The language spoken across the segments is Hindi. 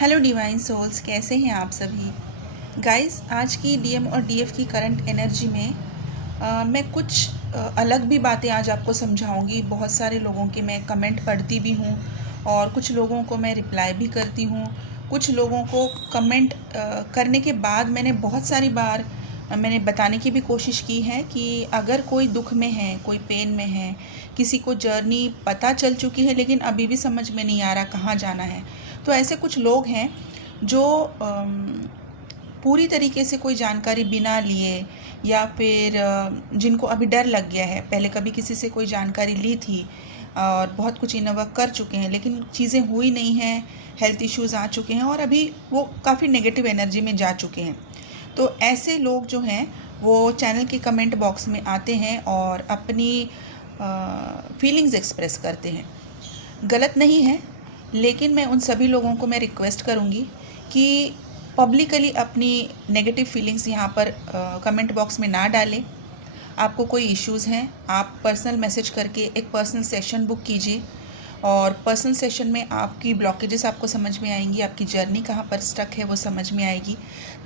हेलो डिवाइन सोल्स, कैसे हैं आप सभी गाइस। आज की डीएम और डीएफ की करंट एनर्जी में मैं कुछ अलग भी बातें आज आपको समझाऊंगी। बहुत सारे लोगों के मैं कमेंट पढ़ती भी हूँ और कुछ लोगों को मैं रिप्लाई भी करती हूँ। कुछ लोगों को कमेंट करने के बाद मैंने बहुत सारी बार मैंने बताने की भी कोशिश की है कि अगर कोई दुख में है, कोई पेन में है, किसी को जर्नी पता चल चुकी है लेकिन अभी भी समझ में नहीं आ रहा कहाँ जाना है, तो ऐसे कुछ लोग हैं जो पूरी तरीके से कोई जानकारी बिना लिए या फिर जिनको अभी डर लग गया है, पहले कभी किसी से कोई जानकारी ली थी और बहुत कुछ इन्वॉल्व कर चुके हैं लेकिन चीज़ें हुई नहीं हैं, हेल्थ इश्यूज़ आ चुके हैं और अभी वो काफ़ी नेगेटिव एनर्जी में जा चुके हैं। तो ऐसे लोग जो हैं वो चैनल के कमेंट बॉक्स में आते हैं और अपनी फीलिंग्स एक्सप्रेस करते हैं। गलत नहीं है, लेकिन मैं उन सभी लोगों को मैं रिक्वेस्ट करूँगी कि पब्लिकली अपनी नेगेटिव फीलिंग्स यहाँ पर कमेंट बॉक्स में ना डालें। आपको कोई इश्यूज़ हैं, आप पर्सनल मैसेज करके एक पर्सनल सेशन बुक कीजिए और पर्सनल सेशन में आपकी ब्लॉकेजेस आपको समझ में आएंगी, आपकी जर्नी कहाँ पर स्टक है वो समझ में आएगी,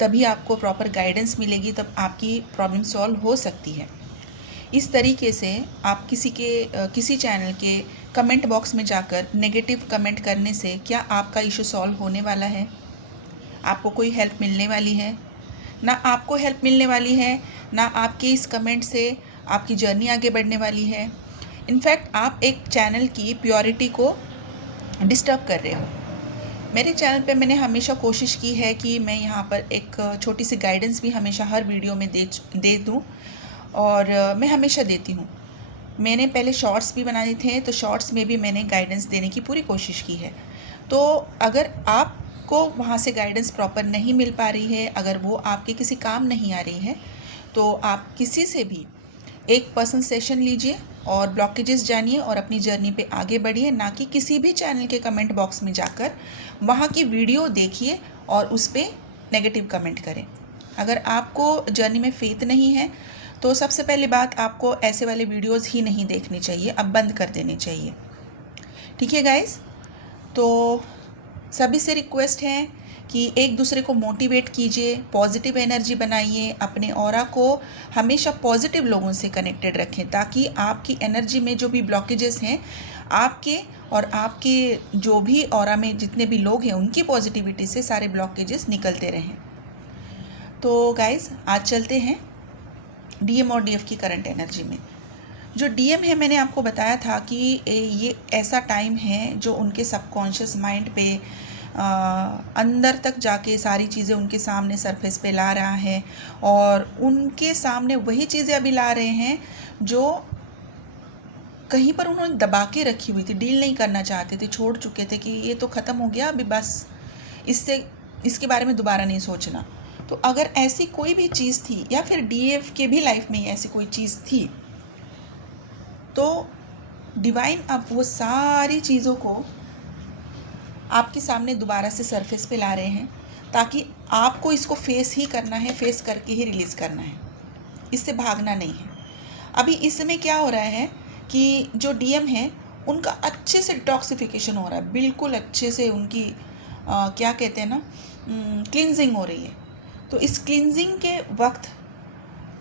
तभी आपको प्रॉपर गाइडेंस मिलेगी, तब आपकी प्रॉब्लम सॉल्व हो सकती है। इस तरीके से आप किसी चैनल के कमेंट बॉक्स में जाकर नेगेटिव कमेंट करने से क्या आपका इशू सॉल्व होने वाला है? आपको कोई हेल्प मिलने वाली है? ना आपको हेल्प मिलने वाली है, ना आपके इस कमेंट से आपकी जर्नी आगे बढ़ने वाली है। इनफैक्ट आप एक चैनल की प्योरिटी को डिस्टर्ब कर रहे हो। मेरे चैनल पे मैंने हमेशा कोशिश की है कि मैं यहाँ पर एक छोटी सी गाइडेंस भी हमेशा हर वीडियो में दे दूँ और मैं हमेशा देती हूँ। मैंने पहले शॉर्ट्स भी बनाए थे, तो शॉर्ट्स में भी मैंने गाइडेंस देने की पूरी कोशिश की है। तो अगर आपको वहाँ से गाइडेंस प्रॉपर नहीं मिल पा रही है, अगर वो आपके किसी काम नहीं आ रही है, तो आप किसी से भी एक पर्सनल सेशन लीजिए और ब्लॉकेजेस जानिए और अपनी जर्नी पे आगे बढ़िए, ना कि किसी भी चैनल के कमेंट बॉक्स में जाकर वहाँ की वीडियो देखिए और उस पर नेगेटिव कमेंट करें। अगर आपको जर्नी में फेथ नहीं है तो सबसे पहली बात, आपको ऐसे वाले वीडियोस ही नहीं देखने चाहिए, अब बंद कर देने चाहिए। ठीक है गाइस, तो सभी से रिक्वेस्ट है कि एक दूसरे को मोटिवेट कीजिए, पॉजिटिव एनर्जी बनाइए, अपने ऑरा को हमेशा पॉजिटिव लोगों से कनेक्टेड रखें ताकि आपकी एनर्जी में जो भी ब्लॉकेजेस हैं, आपके और आपके जो भी ऑरा में जितने भी लोग हैं उनकी पॉजिटिविटी से सारे ब्लॉकेजेस निकलते रहें। तो गाइस, आज चलते हैं डीएम और डीएफ की करंट एनर्जी में। जो डीएम है, मैंने आपको बताया था कि ये ऐसा टाइम है जो उनके सबकॉन्शियस माइंड पे अंदर तक जाके सारी चीज़ें उनके सामने सरफेस पे ला रहा है और उनके सामने वही चीज़ें अभी ला रहे हैं जो कहीं पर उन्होंने दबा के रखी हुई थी, डील नहीं करना चाहते थे, छोड़ चुके थे कि ये तो ख़त्म हो गया, अभी बस इसके बारे में दोबारा नहीं सोचना। तो अगर ऐसी कोई भी चीज़ थी या फिर डीएफ के भी लाइफ में ऐसी कोई चीज़ थी, तो डिवाइन अब वो सारी चीज़ों को आपके सामने दोबारा से सरफेस पे ला रहे हैं ताकि आपको इसको फेस ही करना है, फेस करके ही रिलीज़ करना है, इससे भागना नहीं है। अभी इस समय क्या हो रहा है कि जो डीएम है उनका अच्छे से डिटॉक्सिफिकेशन हो रहा है, बिल्कुल अच्छे से उनकी क्या कहते हैं ना, क्लिनजिंग हो रही है। तो इस क्लिनजिंग के वक्त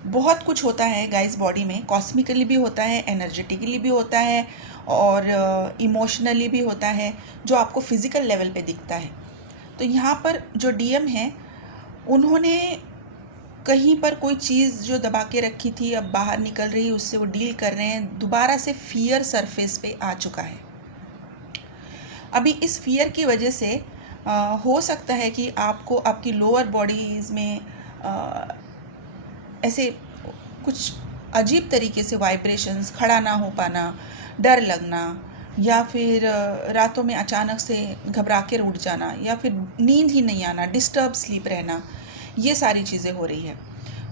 बहुत कुछ होता है गाइस बॉडी में, कॉस्मिकली भी होता है, एनर्जेटिकली भी होता है और इमोशनली भी होता है, जो आपको फिज़िकल लेवल पे दिखता है। तो यहाँ पर जो डीएम है उन्होंने कहीं पर कोई चीज़ जो दबा के रखी थी अब बाहर निकल रही है, उससे वो डील कर रहे हैं। दोबारा से फियर सरफेस पे आ चुका है। अभी इस फियर की वजह से हो सकता है कि आपको आपकी लोअर बॉडीज़ में ऐसे कुछ अजीब तरीके से वाइब्रेशंस, खड़ा ना हो पाना, डर लगना, या फिर रातों में अचानक से घबरा के उठ जाना, या फिर नींद ही नहीं आना, डिस्टर्ब स्लीप रहना, ये सारी चीज़ें हो रही है।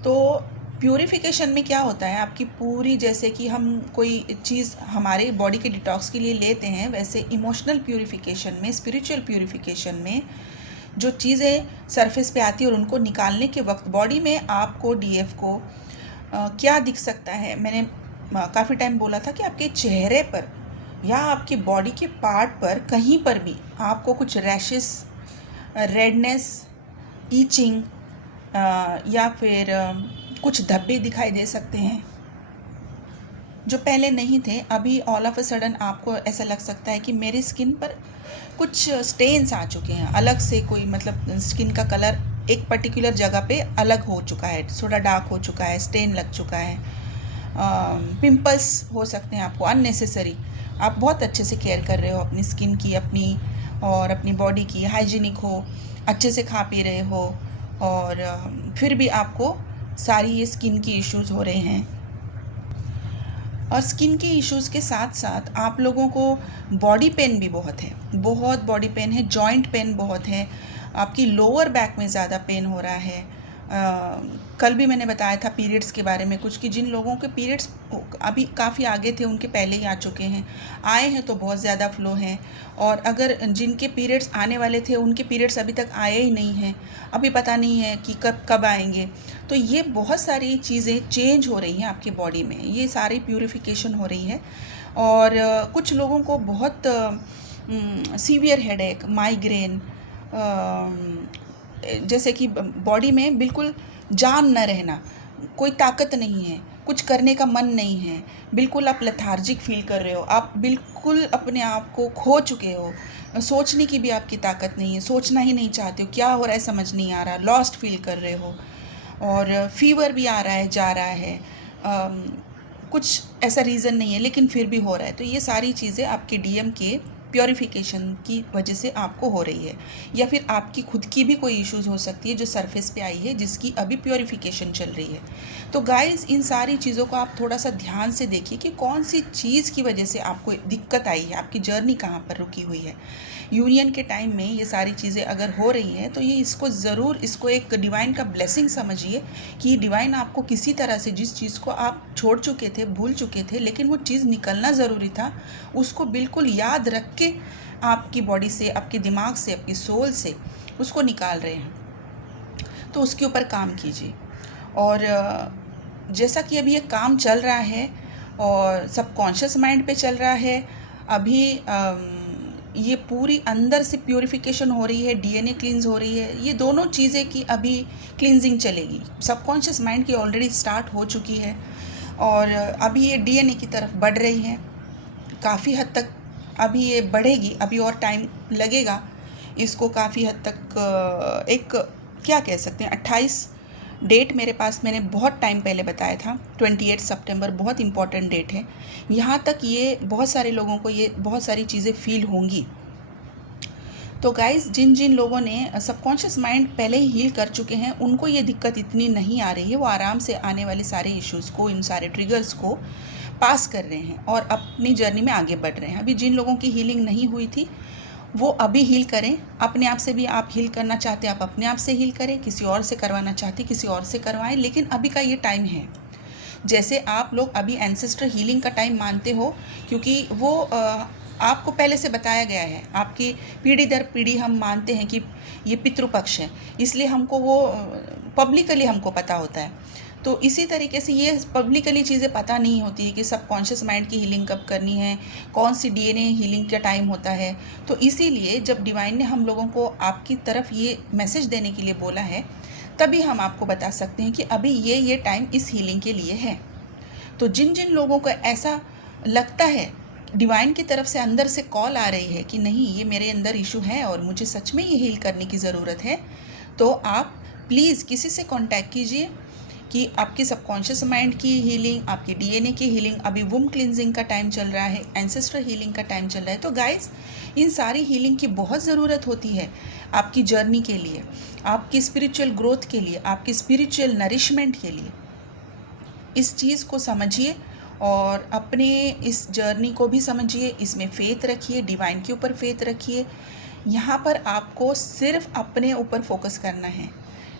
तो प्यूरिफिकेशन में क्या होता है, आपकी पूरी, जैसे कि हम कोई चीज़ हमारे बॉडी के डिटॉक्स के लिए लेते हैं, वैसे इमोशनल प्यूरिफिकेशन में, स्पिरिचुअल प्यूरिफिकेशन में जो चीज़ें सरफेस पे आती है और उनको निकालने के वक्त बॉडी में आपको डीएफ को क्या दिख सकता है। मैंने काफ़ी टाइम बोला था कि आपके चेहरे पर या आपकी बॉडी के पार्ट पर कहीं पर भी आपको कुछ रैशेस रेडनेस, ईचिंग, या फिर कुछ धब्बे दिखाई दे सकते हैं जो पहले नहीं थे। अभी ऑल ऑफ अ सडन आपको ऐसा लग सकता है कि मेरी स्किन पर कुछ स्टेन्स आ चुके हैं, अलग से कोई मतलब स्किन का कलर एक पर्टिकुलर जगह पे अलग हो चुका है, थोड़ा डार्क हो चुका है, स्टेन लग चुका है। पिंपल्स हो सकते हैं आपको अननेसेसरी। आप बहुत अच्छे से केयर कर रहे हो अपनी स्किन की, अपनी और अपनी बॉडी की, हाइजीनिक हो, अच्छे से खा पी रहे हो, और फिर भी आपको सारी ये स्किन की इश्यूज़ हो रहे हैं। और स्किन के इश्यूज़ के साथ साथ आप लोगों को बॉडी पेन भी बहुत है, बहुत बॉडी पेन है, जॉइंट पेन बहुत है, आपकी लोअर बैक में ज़्यादा पेन हो रहा है। कल भी मैंने बताया था पीरियड्स के बारे में कुछ, कि जिन लोगों के पीरियड्स अभी काफ़ी आगे थे उनके पहले ही आ चुके हैं, आए हैं तो बहुत ज़्यादा फ्लो हैं, और अगर जिनके पीरियड्स आने वाले थे उनके पीरियड्स अभी तक आए ही नहीं हैं, अभी पता नहीं है कि कब कब आएंगे। तो ये बहुत सारी चीज़ें चेंज हो रही हैं आपकी बॉडी में, ये सारी प्यूरिफिकेशन हो रही है। और कुछ लोगों को बहुत सीवियर हेडेक, माइग्रेन, जैसे कि बॉडी में बिल्कुल जान न रहना, कोई ताकत नहीं है, कुछ करने का मन नहीं है, बिल्कुल आप लेथार्जिक फील कर रहे हो, आप बिल्कुल अपने आप को खो चुके हो, सोचने की भी आपकी ताकत नहीं है, सोचना ही नहीं चाहते हो, क्या हो रहा है समझ नहीं आ रहा, लॉस्ट फील कर रहे हो, और फीवर भी आ रहा है, जा रहा है, कुछ ऐसा रीज़न नहीं है लेकिन फिर भी हो रहा है। तो ये सारी चीज़ें आपके डीएम के प्योरीफिकेशन की वजह से आपको हो रही है, या फिर आपकी खुद की भी कोई इश्यूज़ हो सकती है जो सरफेस पे आई है, जिसकी अभी प्योरीफिकेशन चल रही है। तो गाइस, इन सारी चीज़ों को आप थोड़ा सा ध्यान से देखिए कि कौन सी चीज़ की वजह से आपको दिक्कत आई है, आपकी जर्नी कहाँ पर रुकी हुई है। यूनियन के टाइम में ये सारी चीज़ें अगर हो रही हैं तो ये इसको ज़रूर, इसको एक डिवाइन का ब्लेसिंग समझिए कि डिवाइन आपको किसी तरह से, जिस चीज़ को आप छोड़ चुके थे, भूल चुके थे, लेकिन वो चीज़ निकलना ज़रूरी था, उसको बिल्कुल याद रख के आपकी बॉडी से, आपके दिमाग से, आपकी सोल से उसको निकाल रहे हैं। तो उसके ऊपर काम कीजिए। और जैसा कि अभी ये काम चल रहा है और सबकॉन्शियस माइंड पे चल रहा है, अभी ये पूरी अंदर से प्यूरिफिकेशन हो रही है, डीएनए क्लींस हो रही है, ये दोनों चीज़ें की अभी क्लींजिंग चलेगी। सबकॉन्शियस माइंड की ऑलरेडी स्टार्ट हो चुकी है और अभी ये डीएनए की तरफ बढ़ रही है काफ़ी हद तक। अभी ये बढ़ेगी, अभी और टाइम लगेगा इसको काफ़ी हद तक। एक क्या कह सकते हैं, 28 डेट मेरे पास, मैंने बहुत टाइम पहले बताया था, 28 सितंबर बहुत इम्पॉर्टेंट डेट है। यहाँ तक ये बहुत सारे लोगों को ये बहुत सारी चीज़ें फील होंगी। तो गाइस, जिन जिन लोगों ने सबकॉन्शियस माइंड पहले ही हील कर चुके हैं उनको ये दिक्कत इतनी नहीं आ रही है, वो आराम से आने वाले सारे इश्यूज़ को, इन सारे ट्रिगर्स को पास कर रहे हैं और अपनी जर्नी में आगे बढ़ रहे हैं। अभी जिन लोगों की हीलिंग नहीं हुई थी वो अभी हील करें। अपने आप से भी आप हील करना चाहते हैं, आप अपने आप से हील करें, किसी और से करवाना चाहते किसी और से करवाएं, लेकिन अभी का ये टाइम है। जैसे आप लोग अभी एंसेस्टर हीलिंग का टाइम मानते हो, क्योंकि वो आपको पहले से बताया गया है, आपकी पीढ़ी दर पीढ़ी हम मानते हैं कि ये पितृपक्ष है, इसलिए हमको वो पब्लिकली हमको पता होता है। तो इसी तरीके से ये पब्लिकली चीज़ें पता नहीं होती है कि सबकॉन्शियस माइंड की हीलिंग कब करनी है, कौन सी डीएनए हीलिंग का टाइम होता है। तो इसीलिए जब डिवाइन ने हम लोगों को आपकी तरफ ये मैसेज देने के लिए बोला है, तभी हम आपको बता सकते हैं कि अभी ये टाइम इस हीलिंग के लिए है। तो जिन जिन लोगों को ऐसा लगता है, डिवाइन की तरफ से अंदर से कॉल आ रही है कि नहीं, ये मेरे अंदर इशू है और मुझे सच में ये हील करने की ज़रूरत है, तो आप प्लीज़ किसी से कांटेक्ट कीजिए कि आपकी सबकॉन्शियस माइंड की हीलिंग, आपकी डीएनए की हीलिंग, अभी वुम क्लिनजिंग का टाइम चल रहा है, एंसेस्टर हीलिंग का टाइम चल रहा है। तो गाइस, इन सारी हीलिंग की बहुत ज़रूरत होती है आपकी जर्नी के लिए, आपकी स्पिरिचुअल ग्रोथ के लिए, आपकी स्पिरिचुअल नरिशमेंट के लिए। इस चीज़ को समझिए और अपने इस जर्नी को भी समझिए, इसमें फ़ेथ रखिए, डिवाइन के ऊपर फ़ेथ रखिए। यहाँ पर आपको सिर्फ अपने ऊपर फोकस करना है।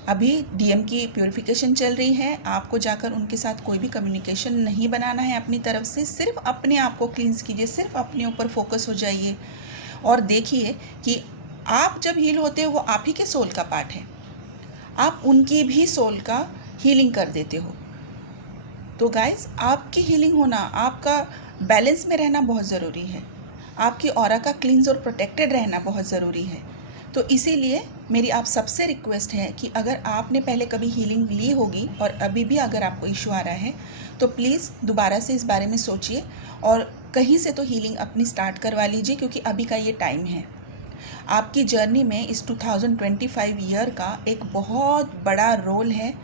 अभी डीएम की प्यूरिफिकेशन चल रही है, आपको जाकर उनके साथ कोई भी कम्युनिकेशन नहीं बनाना है अपनी तरफ से, सिर्फ अपने आप को क्लींस कीजिए, सिर्फ अपने ऊपर फोकस हो जाइए और देखिए कि आप जब हील होते हो वो आप ही के सोल का पार्ट है, आप उनकी भी सोल का हीलिंग कर देते हो। तो गाइस, आपकी हीलिंग होना, आपका बैलेंस में रहना बहुत ज़रूरी है, आपकी ऑरा का क्लींस और प्रोटेक्टेड रहना बहुत ज़रूरी है। तो इसीलिए मेरी आप सबसे रिक्वेस्ट है कि अगर आपने पहले कभी हीलिंग ली होगी और अभी भी अगर आपको इशू आ रहा है तो प्लीज़ दोबारा से इस बारे में सोचिए और कहीं से तो हीलिंग अपनी स्टार्ट करवा लीजिए, क्योंकि अभी का ये टाइम है। आपकी जर्नी में इस 2025 ईयर का एक बहुत बड़ा रोल है।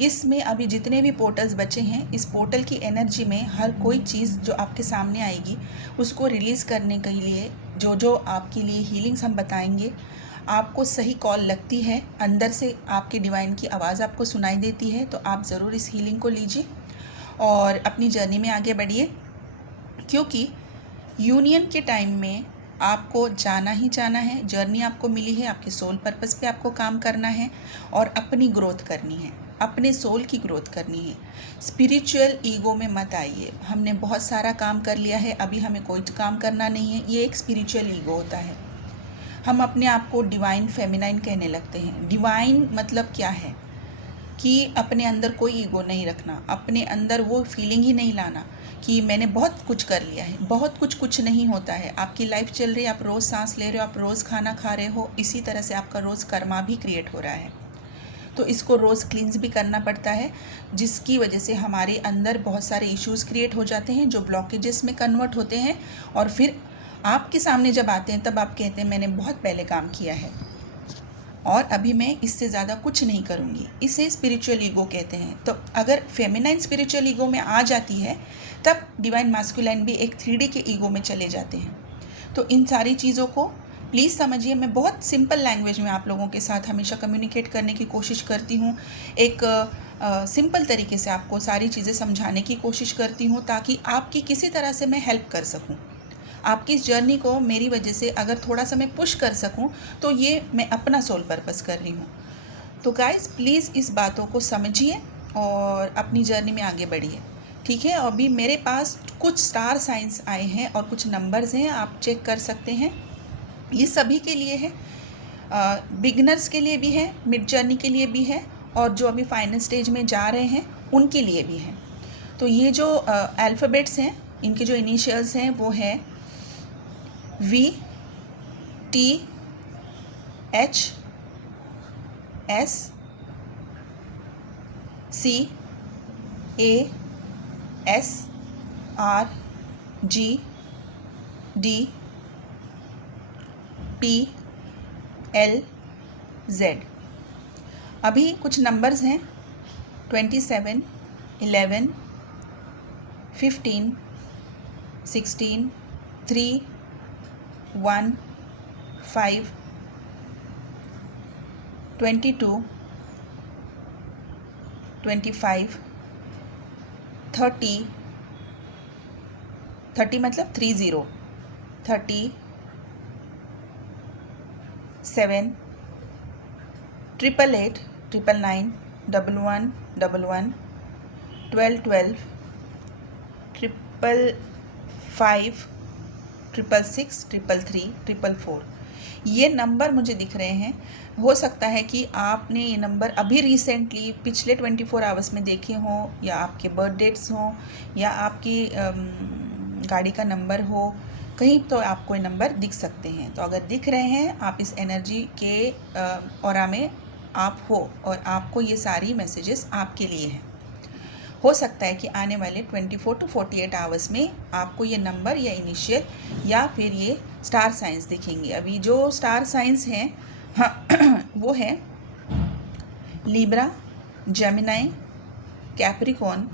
इसमें अभी जितने भी पोर्टल्स बचे हैं, इस पोर्टल की एनर्जी में हर कोई चीज़ जो आपके सामने आएगी उसको रिलीज़ करने के लिए जो जो आपके लिए हीलिंग्स हम बताएंगे, आपको सही कॉल लगती है, अंदर से आपके डिवाइन की आवाज़ आपको सुनाई देती है, तो आप ज़रूर इस हीलिंग को लीजिए और अपनी जर्नी में आगे बढ़िए। क्योंकि यूनियन के टाइम में आपको जाना ही जाना है। जर्नी आपको मिली है, आपके सोल पर्पस पे आपको काम करना है और अपनी ग्रोथ करनी है, अपने सोल की ग्रोथ करनी है। स्पिरिचुअल ईगो में मत आइए। हमने बहुत सारा काम कर लिया है, अभी हमें कोई काम करना नहीं है, ये एक स्पिरिचुअल ईगो होता है। हम अपने आप को डिवाइन फेमिनाइन कहने लगते हैं। डिवाइन मतलब क्या है कि अपने अंदर कोई ईगो नहीं रखना, अपने अंदर वो फीलिंग ही नहीं लाना कि मैंने बहुत कुछ कर लिया है। बहुत कुछ नहीं होता है। आपकी लाइफ चल रही है, आप रोज़ सांस ले रहे हो, आप रोज़ खाना खा रहे हो, इसी तरह से आपका रोज़ कर्मा भी क्रिएट हो रहा है। तो इसको रोज़ क्लींस भी करना पड़ता है, जिसकी वजह से हमारे अंदर बहुत सारे इश्यूज़ क्रिएट हो जाते हैं जो ब्लॉकेजेस में कन्वर्ट होते हैं और फिर आपके सामने जब आते हैं तब आप कहते हैं मैंने बहुत पहले काम किया है और अभी मैं इससे ज़्यादा कुछ नहीं करूँगी। इसे स्पिरिचुअल ईगो कहते हैं। तो अगर फेमिनाइन स्पिरिचुअल ईगो में आ जाती है तब डिवाइन मास्कुलाइन भी एक 3D के ईगो में चले जाते हैं। तो इन सारी चीज़ों को प्लीज़ समझिए। मैं बहुत सिंपल लैंग्वेज में आप लोगों के साथ हमेशा कम्युनिकेट करने की कोशिश करती हूँ। एक सिंपल तरीके से आपको सारी चीज़ें समझाने की कोशिश करती हूँ ताकि आपकी किसी तरह से मैं हेल्प कर सकूँ। आपकी इस जर्नी को मेरी वजह से अगर थोड़ा सा मैं पुश कर सकूं तो ये मैं अपना सोल पर्पस कर रही हूँ। तो गाइस प्लीज़ इस बातों को समझिए और अपनी जर्नी में आगे बढ़िए, ठीक है। अभी मेरे पास कुछ स्टार साइंस आए हैं और कुछ नंबर्स हैं, आप चेक कर सकते हैं। ये सभी के लिए है, बिगनर्स के लिए भी है, मिड जर्नी के लिए भी है और जो अभी फाइनल स्टेज में जा रहे हैं उनके लिए भी है। तो ये जो अल्फ़ाबेट्स हैं, इनके जो इनिशियल्स हैं वो है V T H S C A S R G D P L Z। अभी कुछ नंबर्स हैं 27, 11, 15, 16, 3, 1, 5, 22, 25, 30, 30 मतलब 30, 30, 7, 888, 999, 11, 11, 12, 12, 555, 666, 333, 444। ये नंबर मुझे दिख रहे हैं। हो सकता है कि आपने ये नंबर अभी रिसेंटली पिछले 24 आवर्स में देखे हों, या आपके बर्थ डेट्स हों, या आपकी गाड़ी का नंबर हो, कहीं तो आपको ये नंबर दिख सकते हैं। तो अगर दिख रहे हैं, आप इस एनर्जी के ऑरा में आप हो और आपको ये सारी मैसेजेस आपके लिए हैं। हो सकता है कि आने वाले 24 to 48 आवर्स में आपको ये नंबर या इनिशियल या फिर ये स्टार साइंस दिखेंगे। अभी जो स्टार साइंस हैं वो है Libra, Gemini, Capricorn,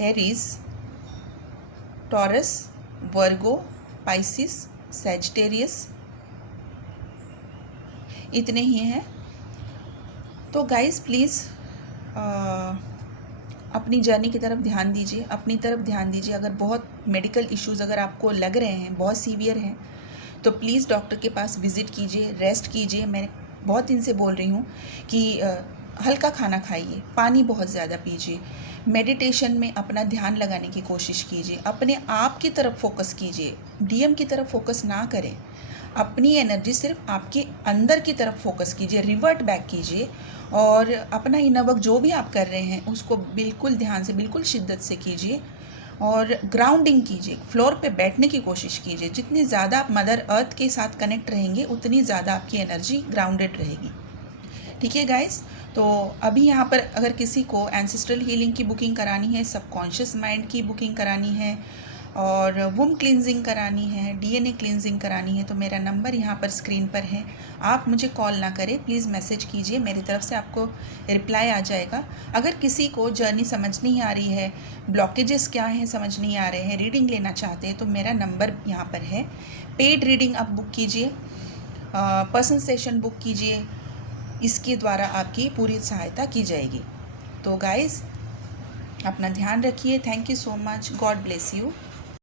Aries, Taurus, Virgo, Pisces, Sagittarius, इतने ही हैं। तो गाइस प्लीज़ अपनी जर्नी की तरफ ध्यान दीजिए, अपनी तरफ ध्यान दीजिए। अगर बहुत मेडिकल इश्यूज़ अगर आपको लग रहे हैं, बहुत सीवियर हैं, तो प्लीज़ डॉक्टर के पास विज़िट कीजिए, रेस्ट कीजिए। मैं बहुत दिन से बोल रही हूँ कि हल्का खाना खाइए, पानी बहुत ज़्यादा पीजिए, मेडिटेशन में अपना ध्यान लगाने की कोशिश कीजिए, अपने आप की तरफ फोकस कीजिए, डीएम की तरफ फोकस ना करें। अपनी एनर्जी सिर्फ आपके अंदर की तरफ फोकस कीजिए, रिवर्ट बैक कीजिए और अपना इनर वर्क जो भी आप कर रहे हैं उसको बिल्कुल ध्यान से, बिल्कुल शिद्दत से कीजिए और ग्राउंडिंग कीजिए, फ्लोर पे बैठने की कोशिश कीजिए। जितनी ज़्यादा आप मदर अर्थ के साथ कनेक्ट रहेंगे उतनी ज़्यादा आपकी एनर्जी ग्राउंडेड रहेगी। ठीक है गाइस, तो अभी यहाँ पर अगर किसी को एंसेस्ट्रल हीलिंग की बुकिंग करानी है, सबकॉन्शियस माइंड की बुकिंग करानी है और वुम क्लिनजिंग करानी है, डीएनए क्लिनजिंग करानी है, तो मेरा नंबर यहाँ पर स्क्रीन पर है। आप मुझे कॉल ना करें, प्लीज़ मैसेज कीजिए, मेरी तरफ से आपको रिप्लाई आ जाएगा। अगर किसी को जर्नी समझ नहीं आ रही है, ब्लॉकेजेस क्या हैं समझ नहीं आ रहे हैं, रीडिंग लेना चाहते हैं, तो मेरा नंबर यहाँ पर है। पेड रीडिंग आप बुक कीजिए, पर्सनल सेशन बुक कीजिए, इसके द्वारा आपकी पूरी सहायता की जाएगी। तो गाइज़, अपना ध्यान रखिए। Thank you so much. God bless you.